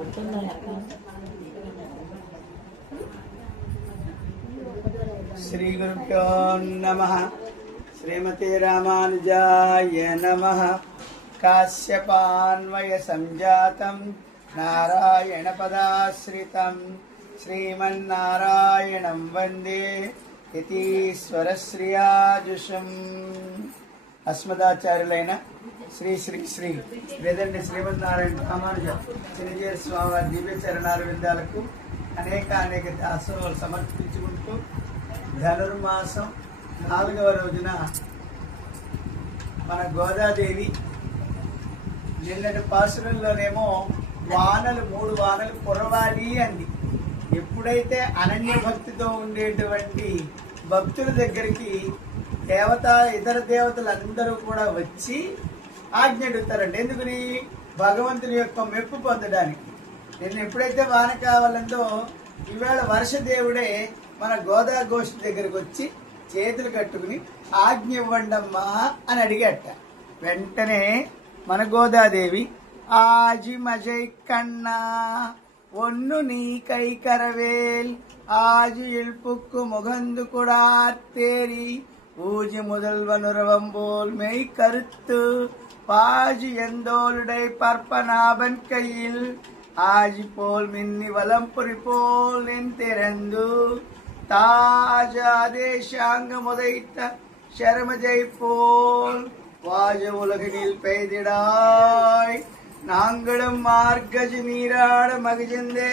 శ్రీ గురుభ్యో నమ. శ్రీమతి రామానుజాయ నమ. కాశ్యపాన్వయ సంజాతం నారాయణ పదాశ్రితం శ్రీమన్నారాయణం వందే. యతీశ్వరశ్రియాజుషం. అస్మదాచార్యులైన శ్రీ శ్రీ శ్రీ వేదండి శ్రీమన్నారాయణ రామానుజ చిరంజీవి స్వామి వారి దివ్య చరణాల విద్యాలకు అనేక అనేక దాసోహాలు సమర్పించుకుంటూ ధనుర్మాసం నాలుగవ రోజున మన గోదాదేవి నిన్నటి పాసురంలోనేమో వానలు మూడు వానలు కురవాలి అంది. ఎప్పుడైతే అనన్య భక్తితో ఉండేటువంటి భక్తుల దగ్గరికి దేవత ఇతర దేవతలు అందరూ కూడా వచ్చి ఆజ్ఞ అడుగుతారండి ఎందుకని? భగవంతుని యొక్క మెప్పు పొందడానికి. నేను ఎప్పుడైతే వాన కావాలందో ఈవేళ వర్ష దేవుడే మన గోదా గోష్ఠి దగ్గరకు వచ్చి చేతులు కట్టుకుని ఆజ్ఞ ఇవ్వండమ్మా అని అడిగట. వెంటనే మన గోదాదేవి ఆజి మజై కన్నా ఒన్ను నీ కై కరవేల్ ఇల్పుక్కు ముగందు కూడా తేరి பூஜி முதல்வனுருவம் போல் மெய் கருத்து பாஜி எந்தோருடை பற்பநாபன் கையில் ஆஜி போல் மின்னி வலம் புரி போல் நின் திறந்து தாஜாதேஷாங்க முதைத்த சரமஜை போல் வாஜ உலகினில் பெய்திடாய். நாங்களும் మార్గజి నీరాడ మగజందే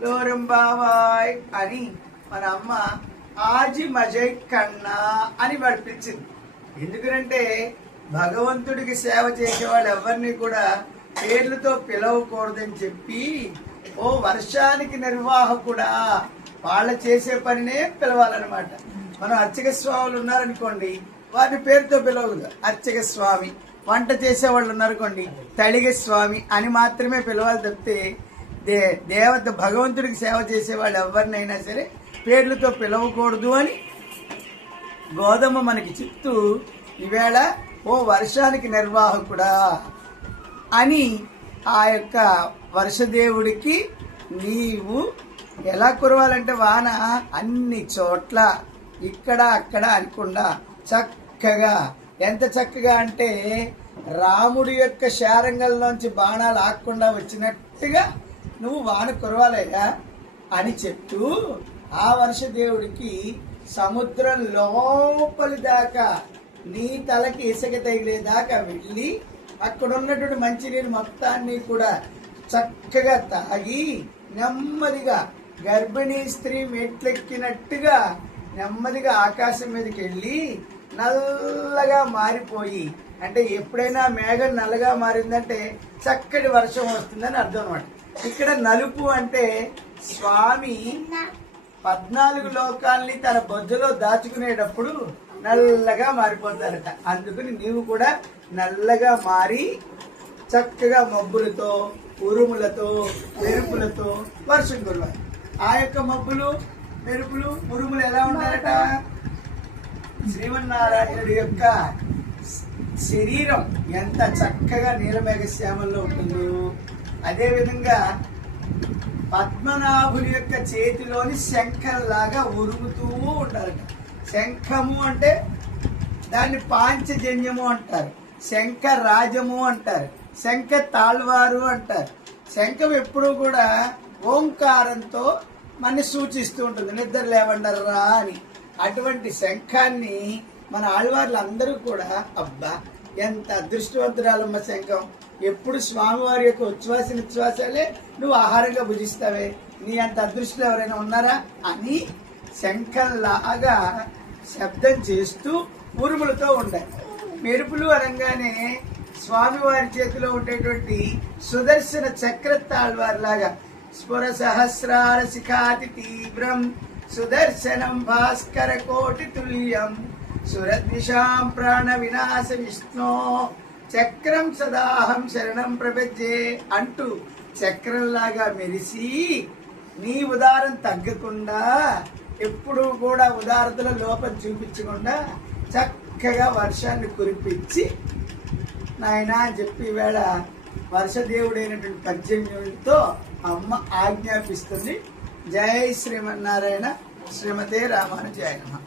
లోరం బావాయ్ అని మన అమ్మ ఆజి మజై కన్నా అని పడిపించింది ఎందుకంటే భగవంతుడికి సేవ చేసే వాళ్ళు ఎవరిని కూడా పేర్లతో పిలవకూడదని చెప్పి ఓ వర్షానికి నిర్వాహకుడా వాళ్ళ చేసే పనినే పిలవాలన్నమాట. మనం అర్చక స్వాములు ఉన్నారనుకోండి వారిని పేరుతో పిలవదు అర్చక స్వామి వంట చేసే వాళ్ళు ఉన్నారనుకోండి తళిగ స్వామి అని మాత్రమే పిలవాలి తప్పితే దే దేవత భగవంతుడికి సేవ చేసే వాళ్ళు ఎవరినైనా సరే పేర్లతో పిలవకూడదు అని గోధుమ మనకి చెప్తూ ఈవేళ ఓ వర్షానికి నిర్వాహకుడా అని ఆ యొక్క వర్షదేవుడికి నీవు ఎలా కురవాలంటే వాన అన్ని చోట్ల ఇక్కడ అక్కడ అనకుండా చక్కగా. ఎంత చక్కగా అంటే రాముడి యొక్క శారంగంలోంచి బాణాలు ఆకుండా వచ్చినట్టుగా నువ్వు వాన కురవాలయ్యా అని చెప్తూ ఆ వర్షదేవుడికి సముద్రం లోపలి దాకా నీ తలకి ఇసుక తగిలేదాకా వెళ్ళి అక్కడ ఉన్నటువంటి మంచినీరు మొత్తాన్ని కూడా చక్కగా తాగి నెమ్మదిగా గర్భిణీ స్త్రీ మెట్లెక్కినట్టుగా నెమ్మదిగా ఆకాశం మీదకి వెళ్ళి నల్లగా మారిపోయి అంటే ఎప్పుడైనా మేఘం నల్లగా మారిందంటే చక్కటి వర్షం వస్తుందని అర్థం అనమాట ఇక్కడ నలుపు అంటే స్వామి పద్నాలుగు లోకాల్ని తన బొజ్జలో దాచుకునేటప్పుడు నల్లగా మారిపోతారట. అందుకని నీవు కూడా నల్లగా మారి చక్కగా మబ్బులతో ఉరుములతో మెరుపులతో వర్షం కురవాలి. ఆ యొక్క మబ్బులు మెరుపులు ఉరుములు ఎలా ఉంటారట? శ్రీమన్నారాయణుడి యొక్క శరీరం ఎంత చక్కగా నీలమేఘ శ్యామంలో ఉంటుందో అదే విధంగా పద్మనాభుని యొక్క చేతిలోని శంఖంలాగా ఉరుముతూ ఉండాలట. శంఖము అంటే దాన్ని పాంచజన్యము అంటారు. శంఖ రాజము అంటారు. శంఖ తాళ్వారు అంటారు. శంఖం ఎప్పుడూ కూడా ఓంకారంతో మనని సూచిస్తూ ఉంటుంది. నిద్ర లేవండర్రా అని. అటువంటి శంఖాన్ని మన ఆళ్వార్లు అందరూ కూడా అబ్బా ఎంత అదృష్టవంతురాలమ్మ శంఖం. ఎప్పుడు స్వామివారి యొక్క ఉచ్ఛ్వాస నిశ్వాసాలే నువ్వు ఆహారంగా భుజిస్తావే. నీ అంత అదృష్టం ఎవరైనా ఉన్నారా? అని శంఖంలాగా శబ్దం చేస్తూ ఉరుములతో ఉండాలి. మెరుపులు అనగానే స్వామివారి చేతిలో ఉండేటువంటి సుదర్శన చక్ర తాళ్వారిలాగా స్ఫుర సహస్రార శిఖాతి తీవ్రం సుదర్శనం భాస్కర కోటి తుల్యం సురద్విషాం ప్రాణ వినాశ విష్ణో చక్రం సదాహం శరణం ప్రపంచే అంటూ చక్రంలాగా మెరిసి నీ ఉదారం తగ్గకుండా ఎప్పుడూ కూడా ఉదారతలో లోపం చూపించకుండా చక్కగా వర్షాన్ని కురిపించి నాయనా అని చెప్పి ఈవేళ వర్షదేవుడైనటువంటి పద్యములతో అమ్మ ఆజ్ఞాపిస్తుంది జై శ్రీమన్నారాయణ శ్రీమతే రామానుజాయ నమః